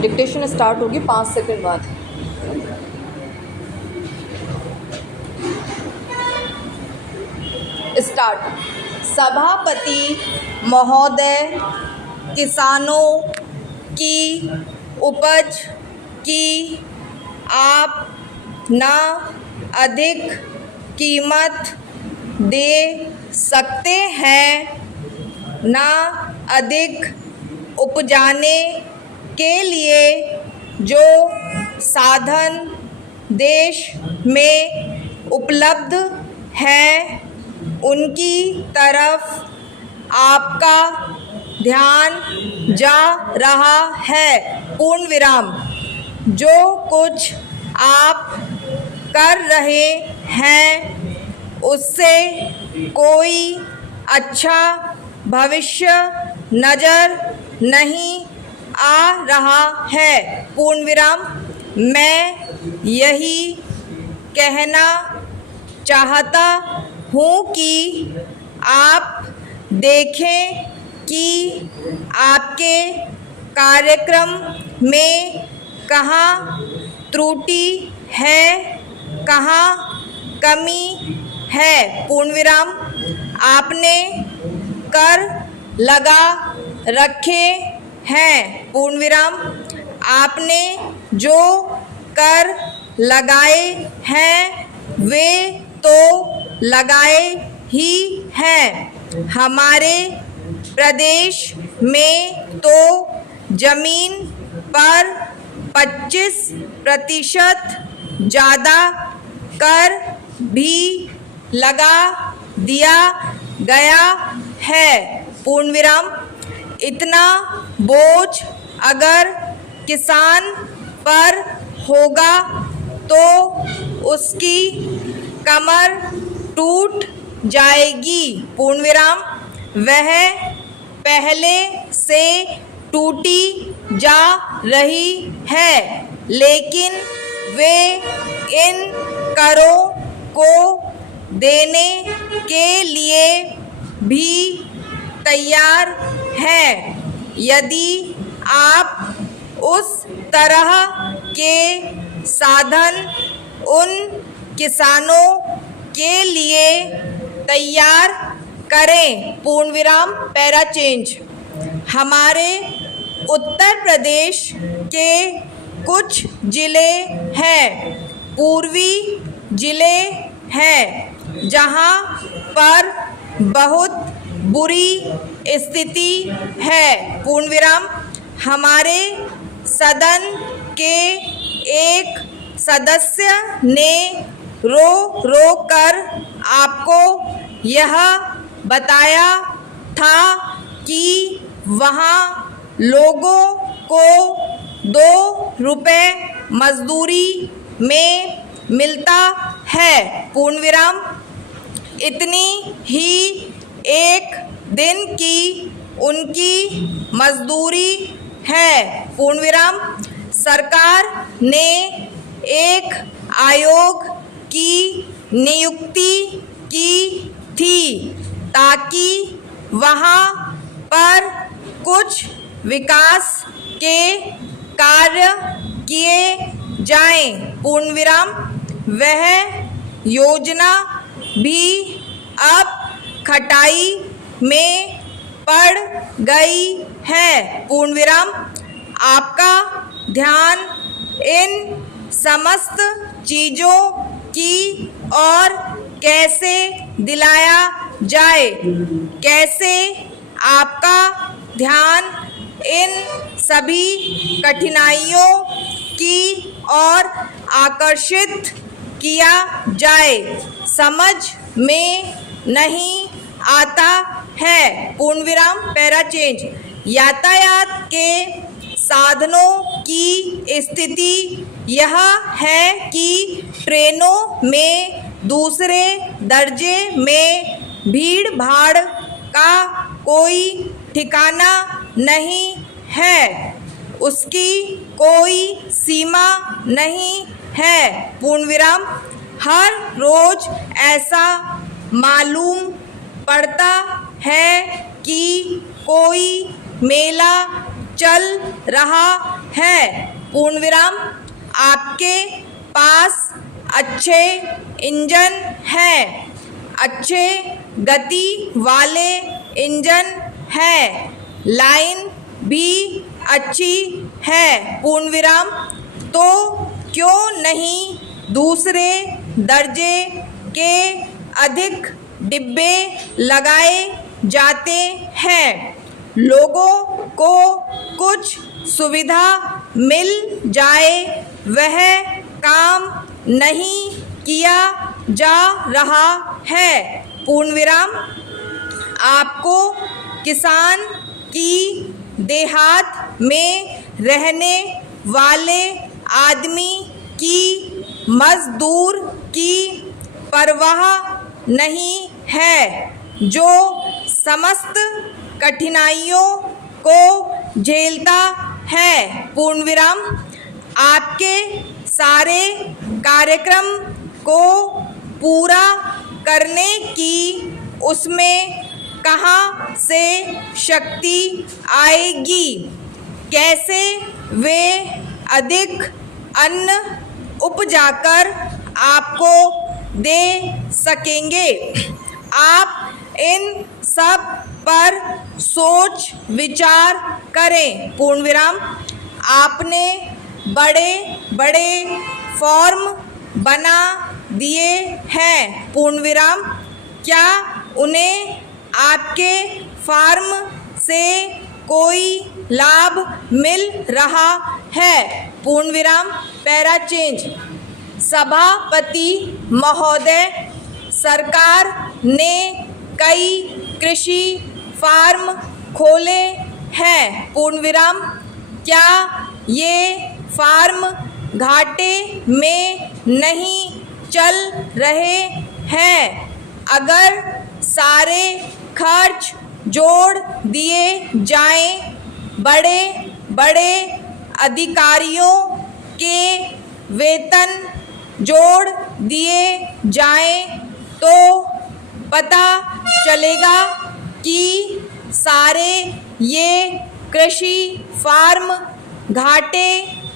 Dictation start होगी 5 second बाद। Start. सभापति महोदय, किसानों की उपज की आप न अधिक कीमत दे सकते हैं, न अधिक उपजाने के लिए जो साधन देश में उपलब्ध हैं उनकी तरफ आपका ध्यान जा रहा है। पूर्ण विराम। जो कुछ आप कर रहे हैं उससे कोई अच्छा भविष्य नज़र नहीं आ रहा है। पूर्ण विराम। मैं यही कहना चाहता हूँ कि आप देखें कि आपके कार्यक्रम में कहाँ त्रुटि है, कहाँ कमी है। पूर्ण विराम। आपने कर लगा रखे हैं। पूर्ण विराम। आपने जो कर लगाए हैं वे तो लगाए ही हैं। हमारे प्रदेश में तो जमीन पर 25% ज़्यादा कर भी लगा दिया गया है। पूर्ण विराम। इतना बोझ अगर किसान पर होगा तो उसकी कमर टूट जाएगी। पूर्ण विराम। वह पहले से टूटी जा रही है, लेकिन वे इन करों को देने के लिए भी तैयार हैं। यदि आप उस तरह के साधन उन किसानों के लिए तैयार करें। पूर्ण विराम। Para change. हमारे उत्तर प्रदेश के कुछ ज़िले हैं, पूर्वी ज़िले हैं, जहाँ पर बहुत बुरी स्थिति है। पूर्ण विराम। हमारे सदन के एक सदस्य ने रो कर आपको यह बताया था कि वहाँ लोगों को 2 रुपये मजदूरी में मिलता है। पूर्ण विराम। इतनी ही एक दिन की उनकी मजदूरी है। पूर्ण विराम। सरकार ने एक आयोग की नियुक्ति की थी ताकि वहाँ पर कुछ विकास के कार्य किए जाएं। पूर्ण विराम। वह योजना भी अब खटाई में पड़ गई है। पूर्ण विराम। आपका ध्यान इन समस्त चीज़ों की और कैसे दिलाया जाए, कैसे आपका ध्यान इन सभी कठिनाइयों की ओर आकर्षित किया जाए, समझ में नहीं आता है। पूर्ण विराम। Para change. यातायात के साधनों की स्थिति यह है कि ट्रेनों में दूसरे दर्जे में भीड़ भाड़ का कोई ठिकाना नहीं है, उसकी कोई सीमा नहीं है। पूर्ण विराम। हर रोज ऐसा मालूम पड़ता है कि कोई मेला चल रहा है, पूर्ण विराम। आपके पास अच्छे इंजन हैं, अच्छे गति वाले इंजन है, लाइन भी अच्छी है, पूर्ण विराम। तो क्यों नहीं दूसरे दर्जे के अधिक डिब्बे लगाए जाते हैं, लोगों को कुछ सुविधा मिल जाए, वह काम नहीं किया जा रहा है, पूर्ण विराम। आपको किसान की देहात में रहने वाले आदमी की मजदूर की परवाह नहीं है, जो समस्त कठिनाइयों को झेलता है, पूर्ण विराम। आपके सारे कार्यक्रम को पूरा करने की उसमें कहाँ से शक्ति आएगी, कैसे वे अधिक अन्न उपजाकर आपको दे सकेंगे। आप इन सब पर सोच विचार करें, पूर्ण विराम। आपने बड़े बड़े फॉर्म बना दिए हैं, पूर्ण विराम। क्या उन्हें आपके फार्म से कोई लाभ मिल रहा है, पूर्ण विराम। Para change. सभापति महोदय, सरकार ने कई कृषि फार्म खोले हैं, पूर्ण विराम। क्या ये फार्म घाटे में नहीं चल रहे हैं? अगर सारे खर्च जोड़ दिए जाएं, बड़े बड़े अधिकारियों के वेतन जोड़ दिए जाएं, तो पता चलेगा कि सारे ये कृषि फार्म घाटे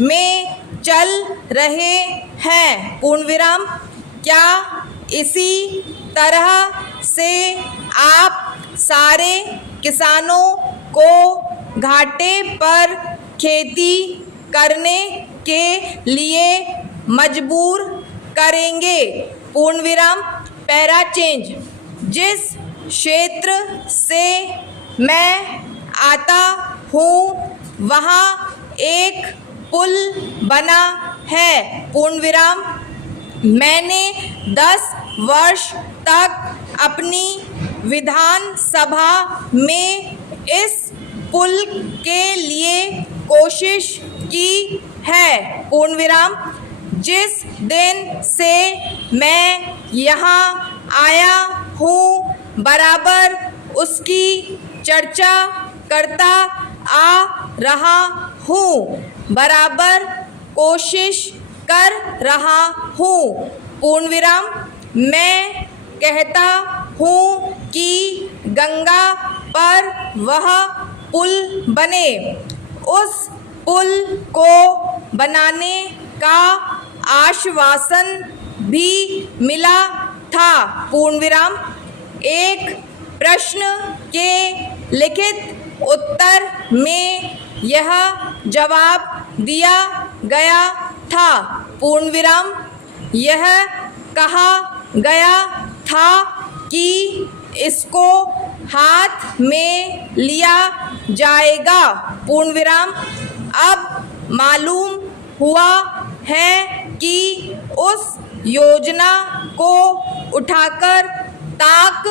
में चल रहे हैं, पूर्ण विराम। क्या इसी तरह से आप सारे किसानों को घाटे पर खेती करने के लिए मजबूर करेंगे, पूर्ण विराम। Para change. जिस क्षेत्र से मैं आता हूँ वहाँ एक पुल बना है, पूर्ण विराम। मैंने 10 वर्ष तक अपनी विधानसभा में इस पुल के लिए कोशिश की है, पूर्ण विराम। जिस दिन से मैं यहाँ आया हूँ बराबर उसकी चर्चा करता आ रहा हूँ, बराबर कोशिश कर रहा हूँ, पूर्ण विराम। मैं कहता हूँ कि गंगा पर वह पुल बने। उस पुल को बनाने का आश्वासन भी मिला था, पूर्ण विराम। एक प्रश्न के लिखित उत्तर में यह जवाब दिया गया था, पूर्ण विराम। यह कहा गया था कि इसको हाथ में लिया जाएगा, पूर्ण विराम। अब मालूम हुआ है कि उस योजना को उठाकर ताक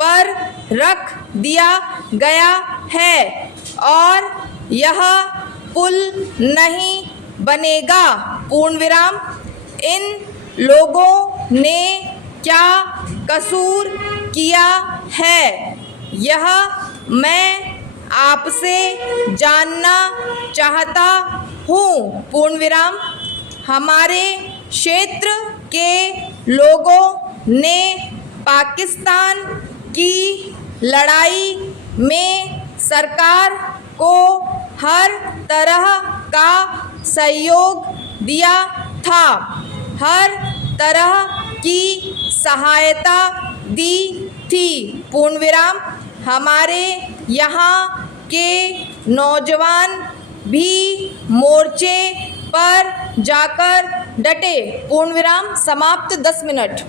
पर रख दिया गया है और यह पुल नहीं बनेगा, पूर्ण विराम। इन लोगों ने क्या कसूर किया है, यह मैं आपसे जानना चाहता हूँ, पूर्ण विराम। हमारे क्षेत्र के लोगों ने पाकिस्तान की लड़ाई में सरकार को हर तरह का सहयोग दिया था, हर तरह की सहायता दी थी। पूर्ण विराम। हमारे यहाँ के नौजवान भी मोर्चे पर जाकर डटे। पूर्ण विराम। समाप्त। 10 मिनट।